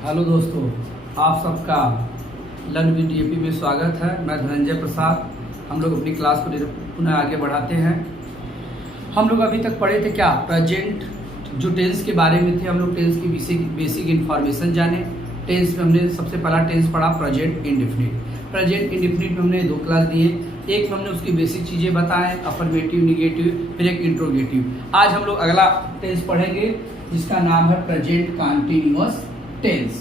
Hello दोस्तों, आप सबका लर्न विद डीएपी में स्वागत है। मैं धनंजय प्रसाद। हम लोग अपनी क्लास को पुनः आगे बढ़ाते हैं। हम लोग अभी तक पढ़े थे क्या, प्रेजेंट जो टेंस के बारे में थे। हम लोग टेंस की बेसिक इन्फॉर्मेशन जाने। टेंस में हमने सबसे पहला टेंस पढ़ा प्रेजेंट इंडेफिनिट। प्रेजेंट इंडेफिनिट में हमने 2 क्लास दिए। एक में हमने उसकी बेसिक चीज़ें बताएं, अफर्मेटिव, निगेटिव, फिर एक इंट्रोगेटिव। आज हम लोग अगला टेंस पढ़ेंगे जिसका नाम है प्रेजेंट कंटीन्यूअस टेंस।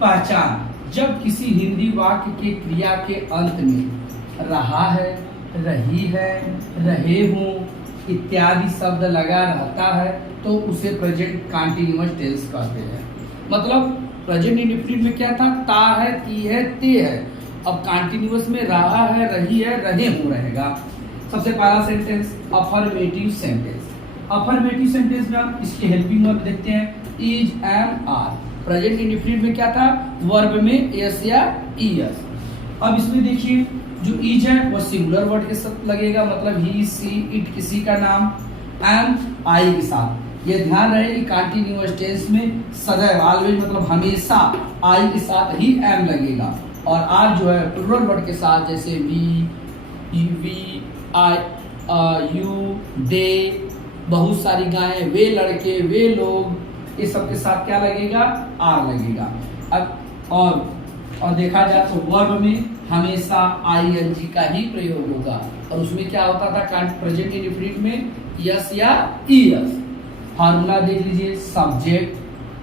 पहचान, जब किसी हिंदी वाक्य के क्रिया के अंत में रहा है, रही है, रहे हूँ इत्यादि शब्द लगा रहता है तो उसे प्रेजेंट कंटीन्यूअस टेंस कहते हैं। मतलब प्रेजेंट इंडेफिनिट में क्या था, ता है, ती है, ते है। अब कंटीन्यूअस में रहा है, रही है, रहे हूँ रहेगा। सबसे पहला sentence affirmative sentence. Affirmative sentence में हम इसके हेल्पिंग वर्ब देखते हैं, is, am, are. Present indefinite में क्या था, वर्ब में एस या ईएस। अब इसमें देखिए जो इज है वो सिंगुलर वर्ड के साथ लगेगा, मतलब ही, सी, इट किसी का नाम, एंड आई के साथ। ये ध्यान रहे कि कंटीन्यूअस टेंस में सदैव, ऑलवेज मतलब हमेशा आई के साथ ही एम लगेगा। और आर जो है प्लूरल वर्ड के साथ, जैसे वी, आई, यू, दे, बहुत सारी गायें, वे लड़के, वे लोग, ये सब के साथ क्या लगेगा, आर लगेगा। अब और देखा जाए तो वर्ब में हमेशा आईएनजी का ही प्रयोग होगा। और उसमें क्या होता था प्रेजेंट इंडेफिनिट में, यस या ईएस। फार्मूला देख लीजिए, subject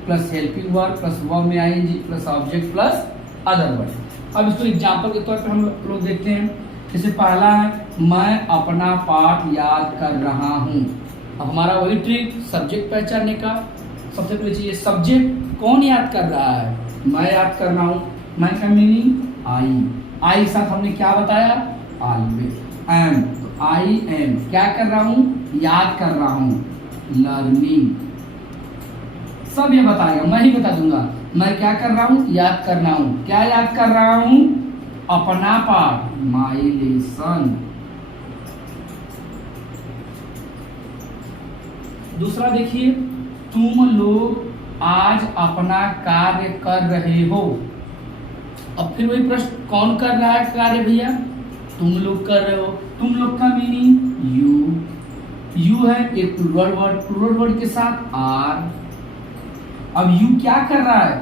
plus helping verb plus verb में ING plus object plus other word. अब इसको एग्जांपल के तौर पे हम लोग देखते हैं। जैसे पहला है, मैं अपना पाठ याद कर रहा हूँ। अब हमारा वही ट्रिक, सब्जेक्ट पहचानने का। सबसे पहले चाहिए सब्जेक्ट, कौन याद कर रहा है, मैं याद कर रहा हूँ। मैं का मीनिंग आई के साथ हमने क्या बताया, ऑलवेज। एम, तो आई एम, क्या कर रहा हूँ, याद कर रहा हूँ, लर्निंग। सब ये बताएगा, मैं ही बता दूंगा। मैं क्या कर रहा हूँ, याद कर रहा हूँ। क्या याद कर रहा हूँ, अपना पाठ, माई लेसन। दूसरा देखिए, तुम लोग आज अपना कार्य कर रहे हो। अब फिर वही प्रश्न, कौन कर रहा है कार्य भैया, तुम लोग कर रहे हो। तुम लोग का मीनिंग यू है, एक प्लूरल वर्ड के साथ आर। अब यू क्या कर रहा है,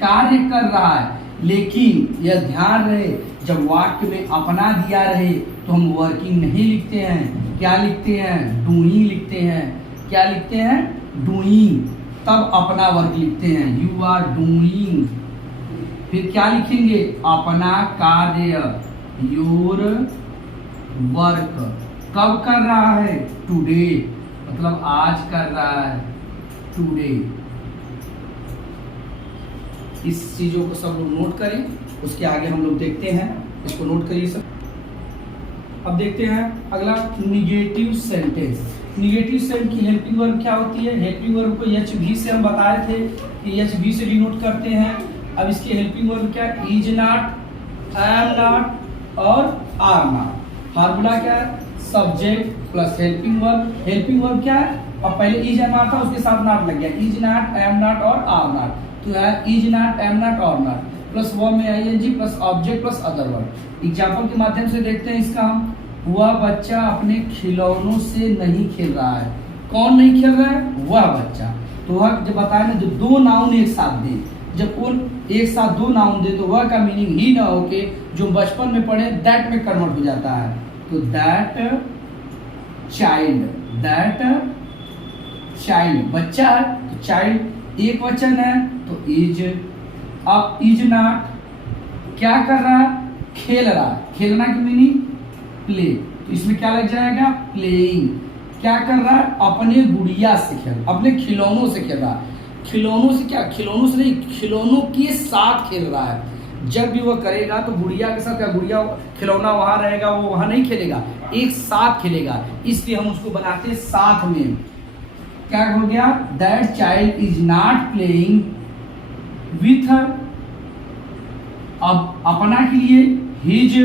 कार्य कर रहा है। लेकिन यह ध्यान रहे, जब वाक्य में अपना दिया रहे तो हम वर्किंग नहीं लिखते हैं। क्या लिखते हैं, डूइंग लिखते हैं। क्या लिखते हैं, डूइंग। तब अपना वर्क लिखते हैं, यू आर डूइंग। फिर क्या लिखेंगे, अपना कार्य, योर वर्क। कब कर रहा है, टुडे, मतलब आज कर रहा है, टुडे। इस चीजों को सब लोग नोट करें, उसके आगे हम लोग देखते हैं। इसको नोट करिए सब। अब देखते हैं अगला, निगेटिव सेंटेंस। निगेटिव सेंटेंस की हेल्पिंग वर्ब क्या होती है। हेल्पिंग वर्ब को एच भी से हम बताए थे कि एच भी से डिनोट करते हैं। अब इसकी हेल्पिंग वर्ब क्या, इज नॉट, एम नॉट और आर नॉट। फार्मूला क्या है, subject plus helping verb. Helping verb क्या है, अब पहले इज एम आर था, उसके साथ नॉट लग गया, इज नॉट, एम नॉट और आर नॉट। तो है इज नॉट, एम नॉट और नॉट प्लस वर्ब में ING plus object plus other word. Example के माध्यम से देखते हैं इसका हम। वह बच्चा अपने खिलौनों से नहीं खेल रहा है। कौन नहीं खेल रहा है, वह बच्चा। तो वह जब बताया ना, जो 2 नाउन एक साथ दे, जब उन एक साथ 2 नाउन दे तो वह का मीनिंग ही ना हो के जो बचपन में पढ़े दैट में कन्वर्ट हो जाता है। तो दैट चाइल्ड, बच्चा है तो चाइल्ड एक वचन है तो इज। अब इज नॉट, क्या कर रहा है, खेल रहा है। खेलना की मीनिंग प्ले, तो इसमें क्या लग जाएगा, प्लेइंग। क्या कर रहा है, अपने गुड़िया से खेल, अपने खिलौनों से खेल रहा है। खिलौनों से क्या, खिलौनों से नहीं, खिलौनों के साथ खेल रहा है। जब भी वह करेगा तो गुड़िया के साथ, क्या गुड़िया खिलौना वहां रहेगा, वो वहां नहीं खेलेगा, एक साथ खेलेगा। इसलिए हम उसको बनाते साथ में। क्या हो गया, that child is not playing with her. अब अपना के लिए हिज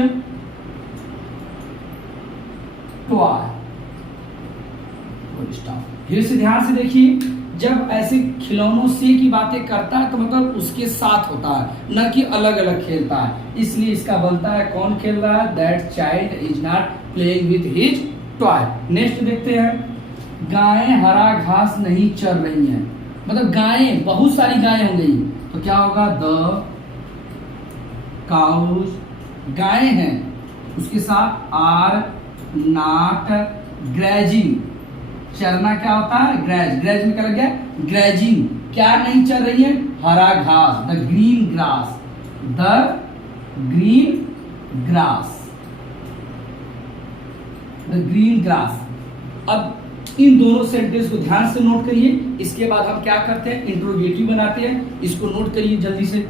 टॉय। फिर से ध्यान से देखिए, जब ऐसे खिलौनों से की बातें करता है तो मतलब उसके साथ होता है, न कि अलग अलग खेलता है। इसलिए इसका बनता है कौन खेल रहा है, that child is not playing with his toy. Next देखते हैं, गायें हरा घास नहीं चर रही हैं, मतलब गायें, बहुत सारी गायें हो गई तो क्या होगा, द काउज, गायें हैं, उसके साथ आर नॉट ग्रेजिंग, चरना क्या होता है, ग्रेज, ग्रेज में क्या लग गया, ग्रेजिंग, क्या नहीं चल रही है, हरा घास, the green grass, the green grass, the green grass. अब इन दोनों सेंटेंस को ध्यान से नोट करिए। इसके बाद हम क्या करते हैं, इंट्रोगेटिव बनाते हैं, इसको नोट करिए जल्दी से।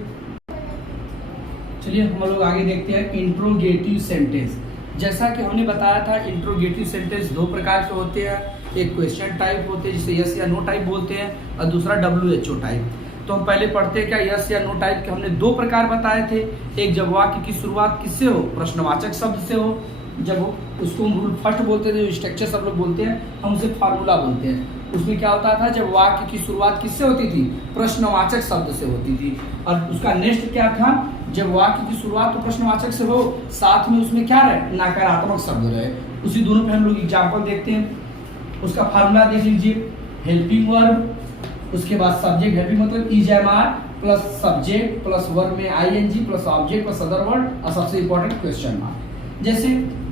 चलिए हम लोग आगे देखते हैं इंट्रोगेटिव सेंटेंस। जैसा कि हमने बताया था, इंट्रोगेटिव सेंटेंस दो प्रकार के होते हैं, एक क्वेश्चन टाइप होते हैं जिसे यस या नो टाइप बोलते हैं, और दूसरा WHO टाइप। तो हम पहले पढ़ते हैं क्या, यस या नो टाइप के हमने दो प्रकार बताए थे। एक, जब वाक्य की शुरुआत किससे हो, प्रश्नवाचक शब्द से हो, जब उसको हम रूल फर्स्ट बोलते थे, स्ट्रक्चर सब लोग बोलते हैं, हम उसे फार्मूला बोलते हैं। उसमें क्या होता था, जब वाक्य की शुरुआत किससे होती थी, प्रश्नवाचक शब्द से होती थी। और उसका नेक्स्ट क्या था, जब वाक्य की शुरुआत तो प्रश्नवाचक से हो, साथ में उसमें क्या रहे, नकारात्मक शब्द रहे। उसी दोनों पे हम लोग एग्जाम्पल देखते हैं। उसका फार्मूला देख लीजिए, हेल्पिंग वर्ब, उसके बाद सब्जेक्ट, हेल्पिंग मतलब EJMR plus subject plus verb में ING plus object plus other word, और सबसे इंपॉर्टेंट क्वेश्चन मार्क। जैसे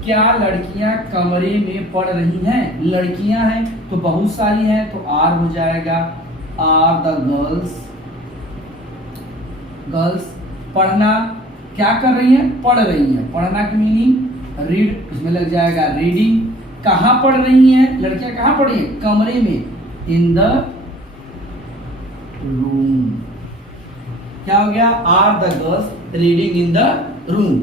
क्या लड़कियां कमरे में पढ़ रही हैं, लड़कियां हैं तो बहुत सारी हैं तो आर हो जाएगा, आर द गर्ल्स, गर्ल्स। पढ़ना, क्या कर रही हैं, पढ़ रही हैं, पढ़ना की मीनिंग रीड, इसमें लग जाएगा रीडिंग। कहाँ पढ़ रही हैं, लड़कियां कहाँ पढ़ी हैं, कमरे में, इन द रूम। क्या हो गया, are the girls reading in the room.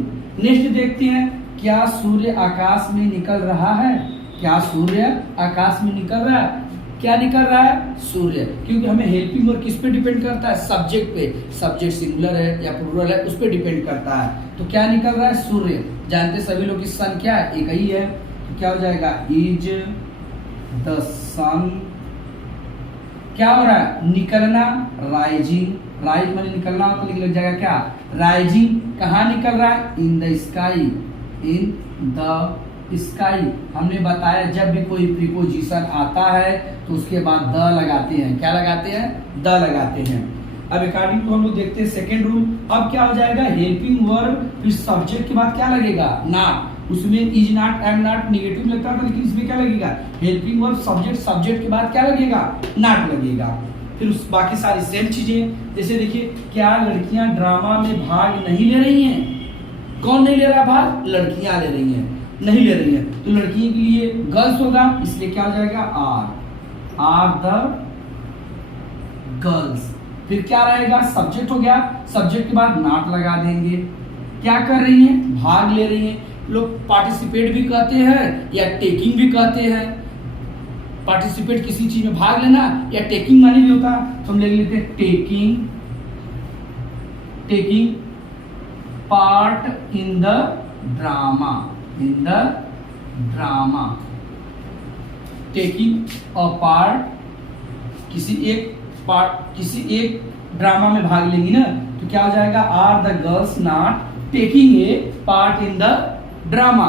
Next देखते हैं, क्या सूर्य आकाश में निकल रहा है, क्या सूर्य आकाश में निकल रहा है, क्या निकल रहा है, सूर्य। क्योंकि हमें हेल्पिंग वर्ब किस पे डिपेंड करता है, सब्जेक्ट पे, सब्जेक्ट सिंगुलर है या प्लूरल है उस पे डिपेंड करता है। तो क्या निकल रहा है, सूर्य। जानते सभी लोग की सन क्या है, एक ही है, तो क्या हो जाएगा, इज द सन। क्या हो रहा है, निकलना, राइजिंग, राइज माने निकलना हो तो लग जाएगा क्या, राइजिंग। कहाँ निकल रहा है, in the sky, in the sky. हमने बताया जब भी कोई प्रीपोजिशन आता है तो उसके बाद द लगाते हैं, क्या लगाते हैं, द लगाते हैं। अब अकॉर्डिंग टू हम लोग देखते हैं सेकेंड रूल। अब क्या हो जाएगा, हेल्पिंग वर्ब, फिर सब्जेक्ट के बाद क्या लगेगा, नॉट। उसमें is not, am not negative लगता था, लेकिन इसमें क्या लगेगा, हेल्पिंग वर्ब, सब्जेक्ट, सब्जेक्ट के बाद क्या लगेगा, नॉट लगेगा। फिर उस बाकी सारी सेम चीजें, जैसे देखिए, क्या लड़कियां ड्रामा में भाग नहीं ले रही हैं, कौन नहीं ले रहा भाग, लड़कियां ले रही हैं, नहीं ले रही है, तो लड़कियों के लिए गर्ल्स होगा, इसलिए क्या हो जाएगा, आर द गर्ल्स। फिर क्या रहेगा, सब्जेक्ट हो गया, सब्जेक्ट के बाद नॉट लगा देंगे। क्या कर रही हैं, भाग ले रही हैं। लोग पार्टिसिपेट भी कहते हैं या टेकिंग भी कहते हैं। पार्टिसिपेट किसी चीज में भाग लेना, या टेकिंग माने भी होता, तो हम ले लेते हैं taking, taking part in the drama, in the drama, taking a part, किसी एक ड्रामा में भाग लेंगी ना, तो क्या हो जाएगा, are the girls not taking a part in the drama.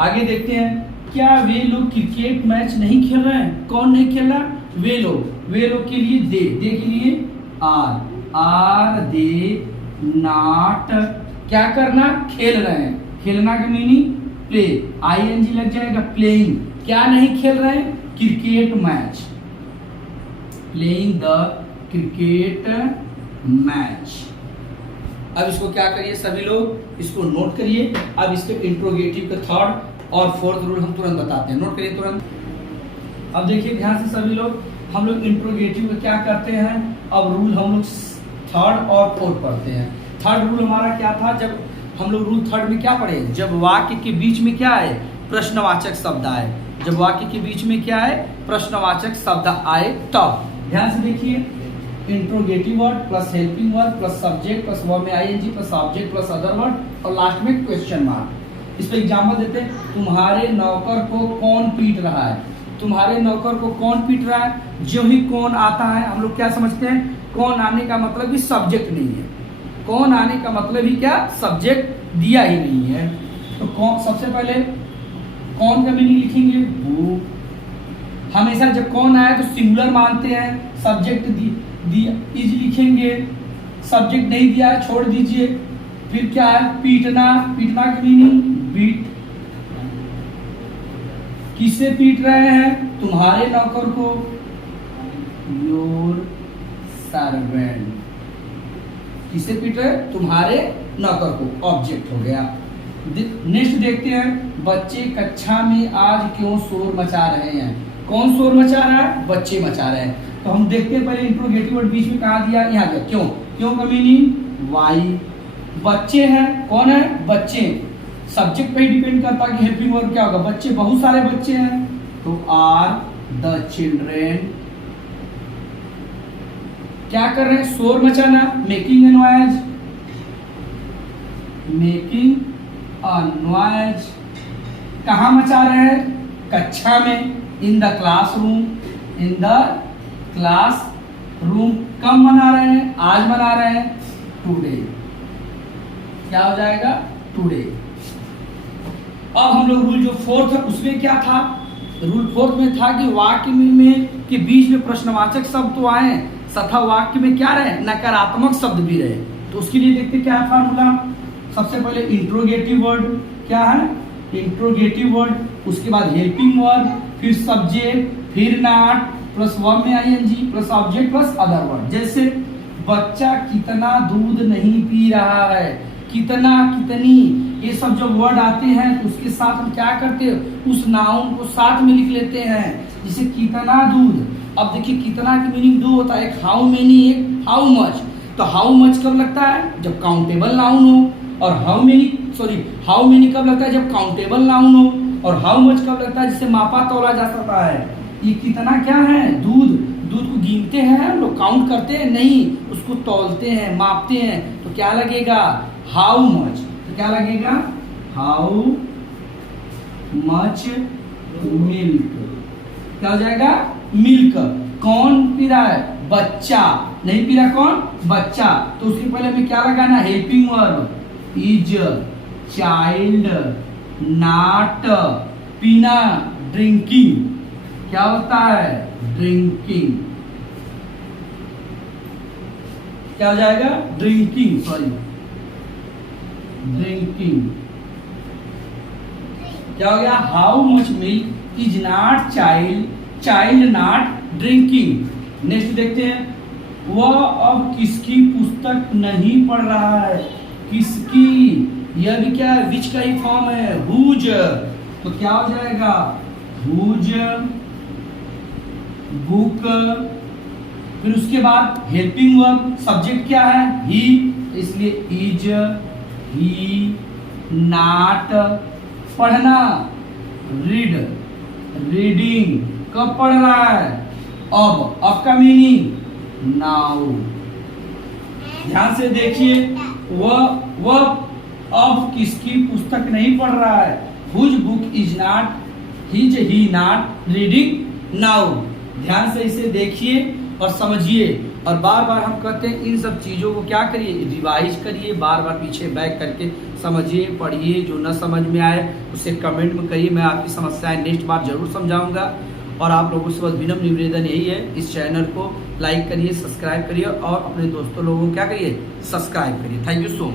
आगे देखते हैं, क्या वे लोग क्रिकेट मैच नहीं खेल रहे हैं, कौन नहीं खेल रहा, वे लोग। वे लोग के लिए दे के लिए आर दे नॉट, क्या करना, खेल रहे हैं, खेलना का मीनिंग प्ले, ING लग जाएगा, प्लेइंग। क्या नहीं खेल रहे हैं, cricket match, playing the cricket match. अब इसको क्या करिए, सभी लोग इसको नोट करिए। अब इसके इंट्रोगेटिव का थर्ड और फोर्थ रूल हम तुरंत बताते हैं, नोट करिए तुरंत। अब देखिए ध्यान से सभी लोग, हम लोग इंट्रोगेटिव में क्या करते हैं, अब रूल हम लोग थर्ड और फोर्थ पढ़ते हैं। थर्ड रूल हमारा क्या था, जब हम लोग रूल थर्ड में क्या पढ़े, जब वाक्य के बीच में क्या आए, प्रश्नवाचक शब्द आए, जब वाक्य के बीच में क्या आए, प्रश्नवाचक शब्द आए तब। ध्यान से देखिए, interrogative word plus helping word plus subject plus verb में ING plus object plus other word और लास्ट में क्वेश्चन मार्क। इस पर एग्जाम्पल देते हैं, तुम्हारे नौकर को कौन पीट रहा है, तुम्हारे नौकर को कौन पीट रहा है। जो ही कौन आता है हम लोग क्या समझते हैं, कौन आने का मतलब भी सब्जेक्ट नहीं है, कौन आने का मतलब ही क्या, सब्जेक्ट दिया ही नहीं है। तो कौन, सबसे पहले कौन का मीनिंग लिखेंगे, वो। हमेशा जब कौन आए तो सिंगुलर मानते हैं, सब्जेक्ट इज लिखेंगे, सब्जेक्ट नहीं दिया है छोड़ दीजिए। फिर क्या है, पीटना, पीटना की मीनिंग बीट। किसे पीट रहे हैं, तुम्हारे नौकर को, योर सर्वेंट। किसे पीट रहे, तुम्हारे नौकर को, ऑब्जेक्ट हो गया। नेक्स्ट देखते हैं, बच्चे कक्षा में आज क्यों शोर मचा रहे हैं। कौन शोर मचा रहा है, बच्चे मचा रहे हैं। तो हम देखते हैं पहले इंट्रोगेटिव वर्ड बीच में कहा दिया, यहाँ दिया, क्यों, क्यों का मीनिंग वाई। बच्चे हैं, कौन है, बच्चे, सब्जेक्ट पे ही डिपेंड करता है कि हेल्पिंग वर्ब क्या होगा, बच्चे, बहुत सारे बच्चे हैं तो आर द चिल्ड्रेन। क्या कर रहे हैं, शोर मचाना, making a noise, making a noise. कहाँ मचा रहे हैं, कक्षा में, in the classroom, in the class room. कब मना रहे हैं, आज मना रहे हैं, टुडे। क्या हो जाएगा, टुडे। अब हम लोग रूल जो फोर्थ है उसमें क्या था, रूल फोर्थ में था कि वाक्य में के बीच में प्रश्नवाचक शब्द तो आए तथा वाक्य में क्या रहे, नकारात्मक शब्द भी रहे। तो उसके लिए देखते क्या है फार्मूला। सबसे पहले इंट्रोगेटिव वर्ड, क्या है, इंट्रोगेटिव वर्ड, उसके बाद हेल्पिंग वर्ब, फिर सब्जेक्ट, फिर नॉट, प्लस वर्ब में ING, plus object, plus other word. जैसे बच्चा कितना दूध नहीं पी रहा है, कितना, कितनी, ये सब जब वर्ड आते हैं तो उसके साथ हम क्या करते हैं, उस नाउन को साथ में लिख लेते हैं। जैसे कितना दूध, अब देखिए कितना की मीनिंग दो होता है, एक हाउ मेनी, एक हाउ मच। तो हाउ मच कब लगता है, जब काउंटेबल नाउन हो, और हाउ मेनी कब लगता है, जब काउंटेबल नाउन हो, और हाउ मच कब लगता है, जिसे मापा तोला जा सकता है। ये कितना क्या है, दूध, दूध को गिनते हैं हम लोग, काउंट करते हैं नहीं, उसको तौलते हैं, मापते हैं। तो क्या लगेगा, हाउ मच। तो क्या लगेगा, हाउ मच मिल्क। क्या हो जाएगा, मिल्क। कौन पी रहा है, बच्चा, नहीं पी रहा कौन, बच्चा। तो उसके पहले में क्या लगाना, helping verb, is, child, not, पीना, ड्रिंकिंग। क्या होता है, ड्रिंकिंग। क्या हो जाएगा, ड्रिंकिंग, सॉरी, ड्रिंकिंग। क्या हो गया, how much milk is not child, child not drinking. Next देखते हैं, वह अब किसकी पुस्तक नहीं पढ़ रहा है, किसकी, यह भी क्या है, विच का ही फॉर्म है, हुज। तो क्या हो जाएगा, हुज बुक। फिर उसके बाद हेल्पिंग वर्ब, सब्जेक्ट क्या है, ही, इसलिए इज, ही, नॉट। पढ़ना, रीड, रीडिंग। कब पढ़ रहा है, अब का मीनिंग नाउ। ध्यान से देखिए, वह अब किसकी पुस्तक नहीं पढ़ रहा है, whose book is not, his, he not reading now. ध्यान से इसे देखिए और समझिए, और बार बार हम कहते हैं इन सब चीज़ों को क्या करिए, रिवाइज करिए, बार बार पीछे बैक करके समझिए, पढ़िए। जो न समझ में आए उसे कमेंट में करिए, मैं आपकी समस्याएं नेक्स्ट बार जरूर समझाऊंगा। और आप लोगों से बस विनम्र निवेदन यही है, इस चैनल को लाइक करिए, सब्सक्राइब करिए, और अपने दोस्तों लोगों को क्या करिए, सब्सक्राइब करिए। Thank you so much.